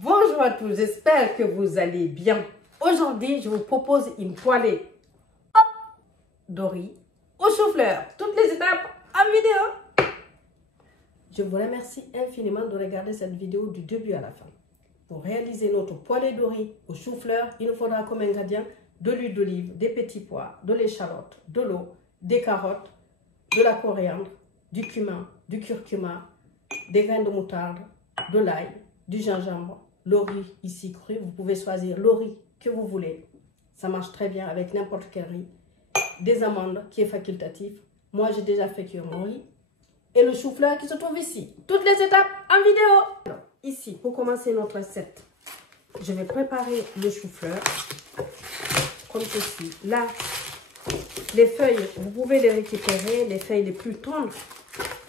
Bonjour à tous, j'espère que vous allez bien. Aujourd'hui, je vous propose une poêlée de riz au chou-fleur. Toutes les étapes en vidéo. Je vous remercie infiniment de regarder cette vidéo du début à la fin. Pour réaliser notre poêlée de riz au chou-fleur, il nous faudra comme ingrédients de l'huile d'olive, des petits pois, de l'échalote, de l'eau, des carottes, de la coriandre, du cumin, du curcuma, des graines de moutarde, de l'ail, du gingembre, le riz ici cru. Vous pouvez choisir le riz que vous voulez. Ça marche très bien avec n'importe quel riz. Des amandes qui est facultatif. Moi, j'ai déjà fait cuire mon riz. Et le chou-fleur qui se trouve ici. Toutes les étapes en vidéo. Alors, ici, pour commencer notre recette, je vais préparer le chou-fleur comme ceci. Là, les feuilles, vous pouvez les récupérer, les feuilles les plus tendres,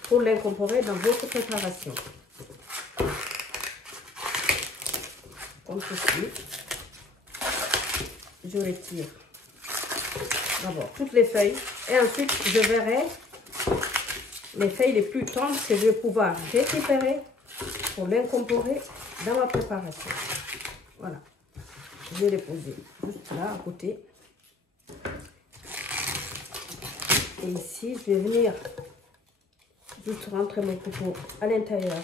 pour l'incorporer dans votre préparation. Comme ceci. Je retire d'abord toutes les feuilles et ensuite je verrai les feuilles les plus tendres que je vais pouvoir récupérer pour l'incorporer dans ma préparation. Voilà. Je vais les poser juste là à côté. Et ici, je vais venir juste rentrer mon couteau à l'intérieur.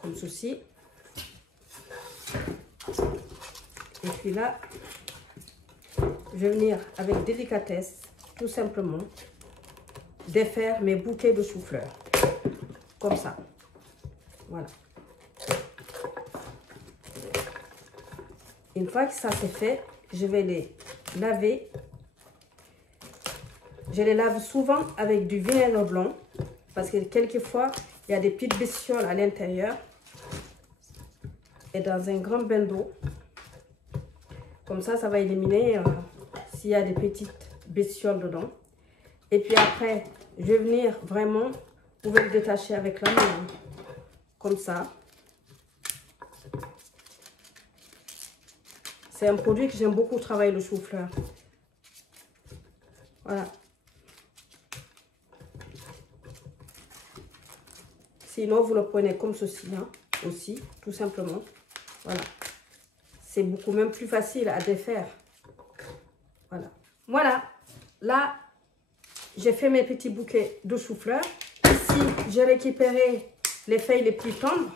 Comme ceci. Et puis là, je vais venir avec délicatesse, tout simplement, défaire mes bouquets de chou-fleur. Comme ça. Voilà. Une fois que ça c'est fait, je vais les laver. Je les lave souvent avec du vinaigre blanc parce que quelquefois, il y a des petites bestioles à l'intérieur. Et dans un grand bain d'eau. Comme ça, ça va éliminer s'il y a des petites bestioles dedans. Et puis après, je vais venir vraiment, vous pouvez le détacher avec la main. Comme ça. C'est un produit que j'aime beaucoup travailler, le chou-fleur. Voilà. Sinon, vous le prenez comme ceci, hein, aussi, tout simplement. Voilà. C'est beaucoup même plus facile à défaire. Voilà. Voilà. Là, j'ai fait mes petits bouquets de chou-fleur. Ici, j'ai récupéré les feuilles les plus tendres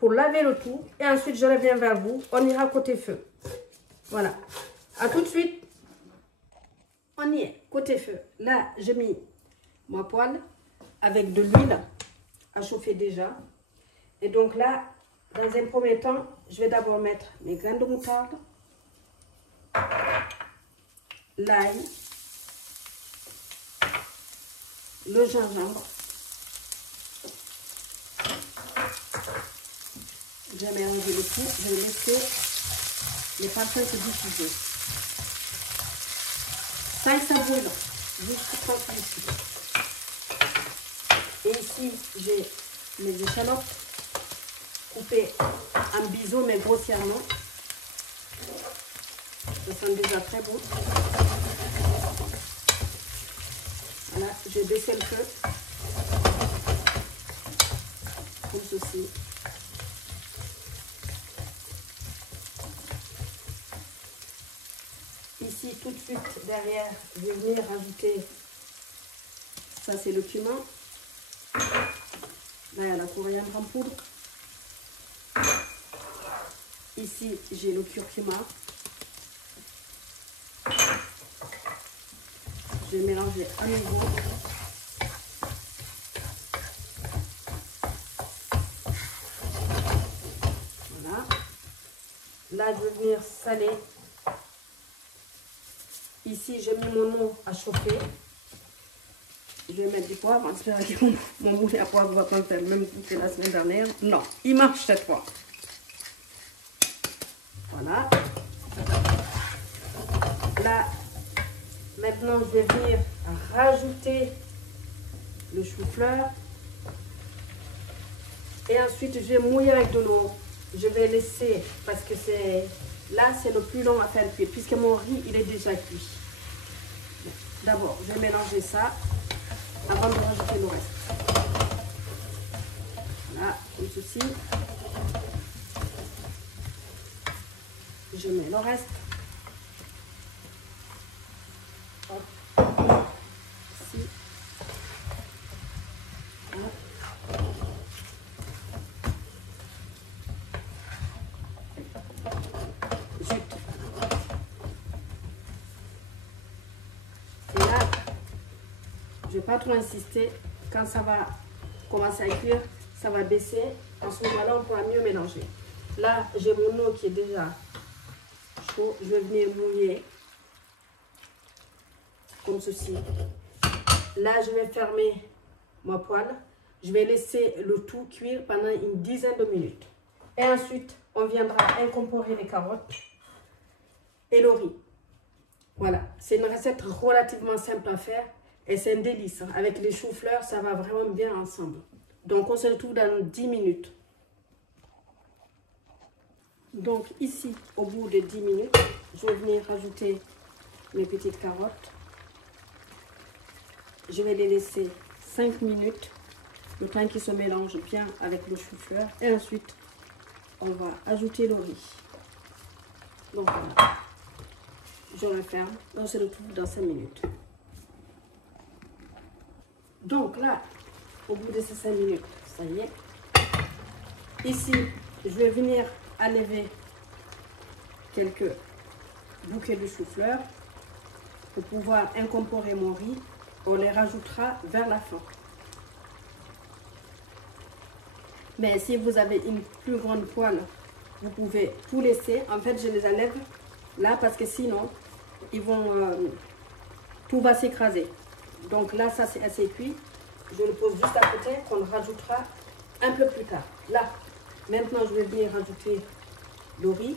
pour laver le tout. Et ensuite, je reviens vers vous. On ira côté feu. Voilà. À tout de suite. On y est. Côté feu. Là, j'ai mis ma poêle avec de l'huile à chauffer déjà. Et donc là, dans un premier temps, je vais d'abord mettre mes graines de moutarde, l'ail, le gingembre. Je vais mélanger le tout. Je vais laisser les parfums se diffuser. Ça, ça brûle jusqu'à translucide. Et ici, j'ai mes échalotes coupées en biseau, mais grossièrement. Ça sent déjà très bon. Voilà, je vais baisser le feu. Comme ceci. Ici, tout de suite, derrière, je vais venir rajouter, ça c'est le cumin. Là, il y a la coriandre en poudre. Ici, j'ai le curcuma. Je vais mélanger à nouveau. Voilà. Là, je vais venir saler. Ici, j'ai mis mon eau à chauffer. Je vais mettre du poivre en espérant que mon moule à poivre ne va pas faire le même coup que la semaine dernière. Non, il marche cette fois. Voilà. Là, maintenant, je vais venir rajouter le chou-fleur. Et ensuite, je vais mouiller avec de l'eau. Je vais laisser, parce que c'est là, c'est le plus long à faire cuire, puisque mon riz, il est déjà cuit. D'abord, je vais mélanger ça avant de rajouter le reste. Voilà. comme ceci. Je mets le reste. Hop. Ici. Voilà. Zut. Et là, je ne vais pas trop insister. Quand ça va commencer à cuire, ça va baisser. En ce moment-là, on pourra mieux mélanger. Là, j'ai mon eau qui est déjà chaud. Je vais venir mouiller comme ceci. Là, je vais fermer ma poêle. Je vais laisser le tout cuire pendant une dizaine de minutes. Et ensuite, on viendra incorporer les carottes et le riz. Voilà, c'est une recette relativement simple à faire et c'est un délice. Avec les choux-fleurs, ça va vraiment bien ensemble. Donc, on se retrouve dans 10 minutes. Donc, ici, au bout de 10 minutes, je vais venir rajouter mes petites carottes. Je vais les laisser 5 minutes, le temps qu'ils se mélangent bien avec le chou-fleur. Et ensuite, on va ajouter le riz. Donc, voilà. Je referme. On se retrouve dans 5 minutes. Donc là, au bout de ces 5 minutes, ça y est. Ici, je vais venir enlever quelques bouquets de chou-fleur pour pouvoir incorporer mon riz. On les rajoutera vers la fin. Mais si vous avez une plus grande poêle, vous pouvez tout laisser. En fait, je les enlève là parce que sinon, ils vont, tout va s'écraser. Donc là, ça c'est assez cuit. Je le pose juste à côté qu'on rajoutera un peu plus tard. Là, maintenant, je vais venir rajouter le riz.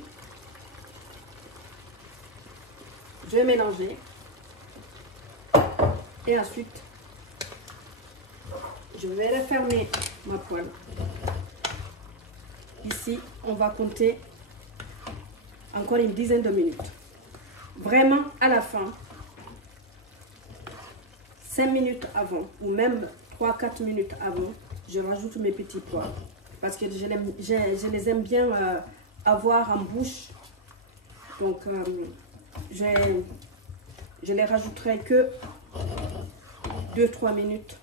Je vais mélanger. Et ensuite, je vais refermer ma poêle. Ici, on va compter encore une dizaine de minutes. Vraiment, à la fin, 5 minutes avant, ou même 3-4 minutes avant, je rajoute mes petits pois. Parce que je les aime bien avoir en bouche. Donc, je les rajouterai que 2-3 minutes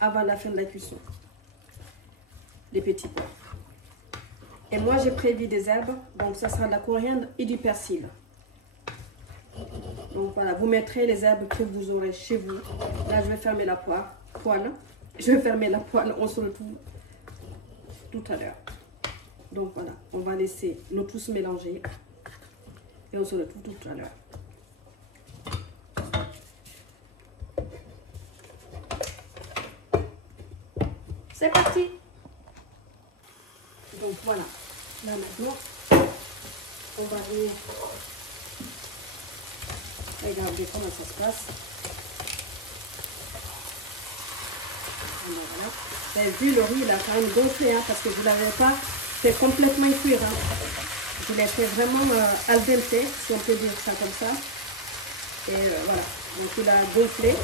avant la fin de la cuisson. Les petits pois. Et moi, j'ai prévu des herbes. Donc, ça sera de la coriandre et du persil. Donc, voilà. Vous mettrez les herbes que vous aurez chez vous. Là, je vais fermer la poêle. Je vais fermer la poêle. On se retrouve tout à l'heure. Donc, voilà. On va laisser le tout se mélanger. Et on se retrouve tout à l'heure. C'est parti. Donc voilà, là maintenant, on va venir regarder comment ça se passe. Voilà. Vous avez vu, le riz, il a quand même gonflé, hein, parce que je ne l'avais pas fait complètement cuire. Hein. Je l'ai fait vraiment al dente, si on peut dire ça comme ça. Et voilà, donc il a gonflé.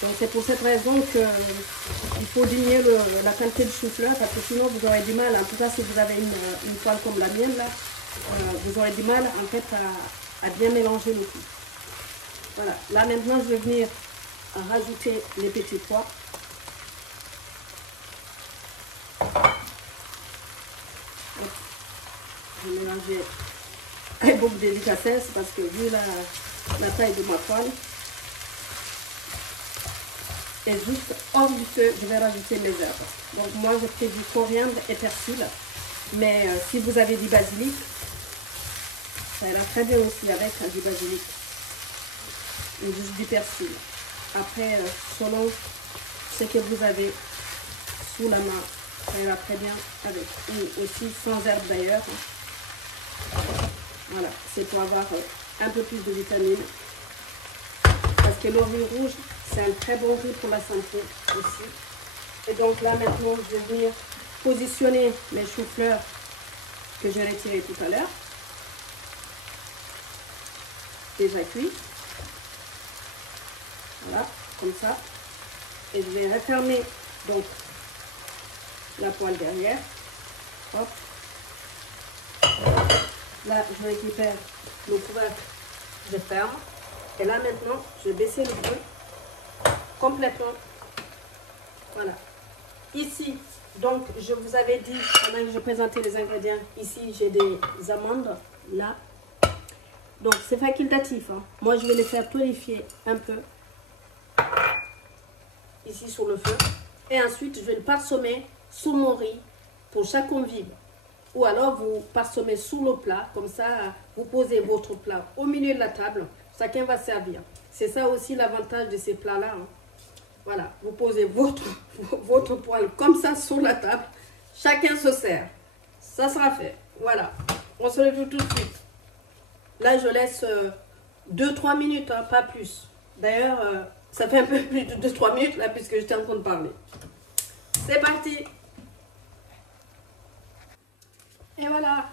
Donc c'est pour cette raison qu'il faut diminuer la quantité de chou-fleur parce que sinon vous aurez du mal, en tout cas si vous avez une poêle comme la mienne là, vous aurez du mal en fait à bien mélanger le tout. Voilà, là maintenant je vais venir rajouter les petits pois. Je vais mélanger avec beaucoup de délicatesse parce que vu la taille de ma poêle. Et juste hors du feu, je vais rajouter mes herbes. Donc moi, j'ai pris du coriandre et persil. Mais si vous avez du basilic, ça ira très bien aussi avec du basilic. Et juste du persil. Après, selon ce que vous avez sous la main, ça ira très bien avec. Ou aussi sans herbes d'ailleurs. Voilà, c'est pour avoir un peu plus de vitamines. Parce que le riz rouge, c'est un très bon riz pour la santé aussi. Et donc là maintenant, je vais venir positionner mes choux-fleurs que j'ai retirés tout à l'heure. Déjà cuit. Voilà, comme ça. Et je vais refermer donc la poêle derrière. Hop. Là, je récupère le couvercle, je ferme. Et là maintenant, je vais baisser le feu complètement. Voilà. Ici, donc je vous avais dit, pendant que je présentais les ingrédients, ici j'ai des amandes, là. Donc c'est facultatif, hein. Moi je vais les faire torréfier un peu, ici sur le feu. Et ensuite je vais le parsemer sous mon riz pour chaque convive. Ou alors vous parsemez sous le plat, comme ça vous posez votre plat au milieu de la table, chacun va servir. C'est ça aussi l'avantage de ces plats-là, hein. Voilà, vous posez votre poêle comme ça sur la table, chacun se sert. Ça sera fait. Voilà, on se retrouve tout de suite. Là, je laisse 2-3 minutes, hein, pas plus. D'ailleurs, ça fait un peu plus de 2-3 minutes là, puisque j'étais en train de parler. C'est parti. Et voilà,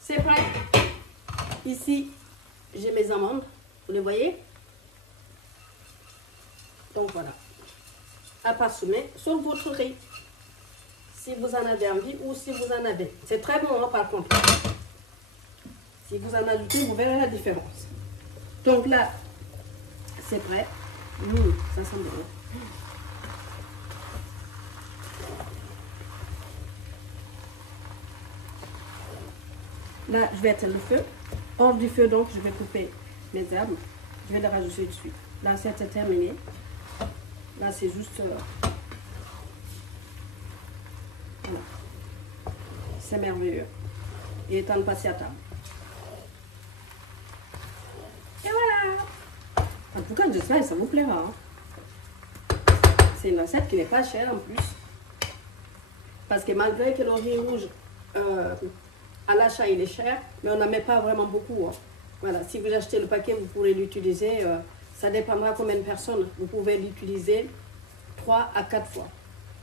c'est prêt. Ici, j'ai mes amandes, vous les voyez? Donc voilà, à parsemer sur votre riz, si vous en avez envie ou si vous en avez. C'est très bon, hein, par contre. Si vous en ajoutez, vous verrez la différence. Donc là, c'est prêt. Ça sent bon. Là, je vais éteindre le feu. Hors du feu, donc, je vais couper mes herbes. Je vais les rajouter dessus. Là, c'est terminé. Là, c'est juste... voilà. C'est merveilleux. Il est temps de passer à table. Et voilà. En tout cas, j'espère que ça vous plaira, hein. C'est une recette qui n'est pas chère en plus. Parce que malgré que le riz rouge, à l'achat, il est cher, mais on n'en met pas vraiment beaucoup, hein. Voilà, si vous achetez le paquet, vous pourrez l'utiliser. Ça dépendra combien de personnes. Vous pouvez l'utiliser 3 à 4 fois.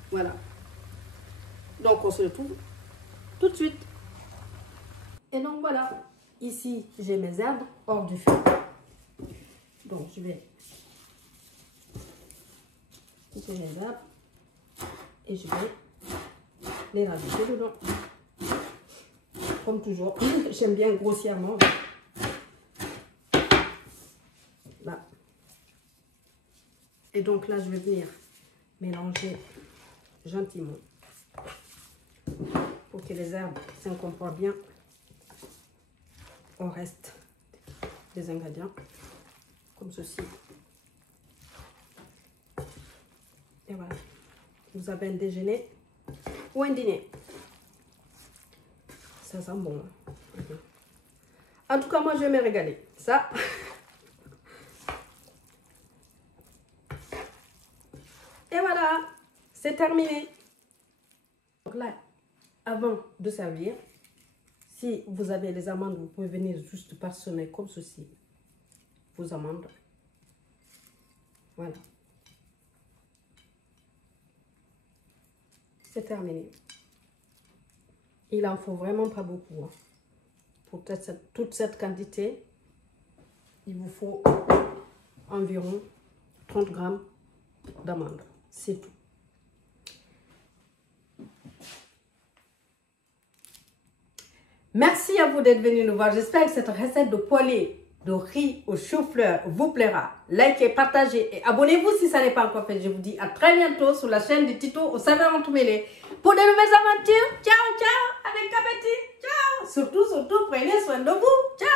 Voilà. Donc, on se retrouve tout de suite. Et donc, voilà. Ici, j'ai mes herbes hors du feu. Donc, je vais couper mes herbes et je vais les rajouter dedans. Comme toujours, j'aime bien grossièrement. Là. Et donc là, je vais venir mélanger gentiment pour que les herbes s'incorporent bien au reste des ingrédients, comme ceci. Et voilà, vous avez un déjeuner ou un dîner. Ça sent bon, hein. En tout cas, moi, je vais me régaler. Ça. Et voilà, c'est terminé. Donc là, avant de servir, si vous avez les amandes, vous pouvez venir juste parsemer comme ceci vos amandes. Voilà. C'est terminé. Il en faut vraiment pas beaucoup, hein. Pour toute cette quantité, il vous faut environ 30 grammes d'amandes. C'est tout. Merci à vous d'être venus nous voir. J'espère que cette recette de poêlée de riz au chou-fleur vous plaira. Likez, partagez et abonnez-vous si ça n'est pas encore fait. Je vous dis à très bientôt sur la chaîne de Tito aux saveurs entremêlées pour de nouvelles aventures. Ciao, ciao, avec appétit. Ciao. Surtout, prenez soin de vous. Ciao.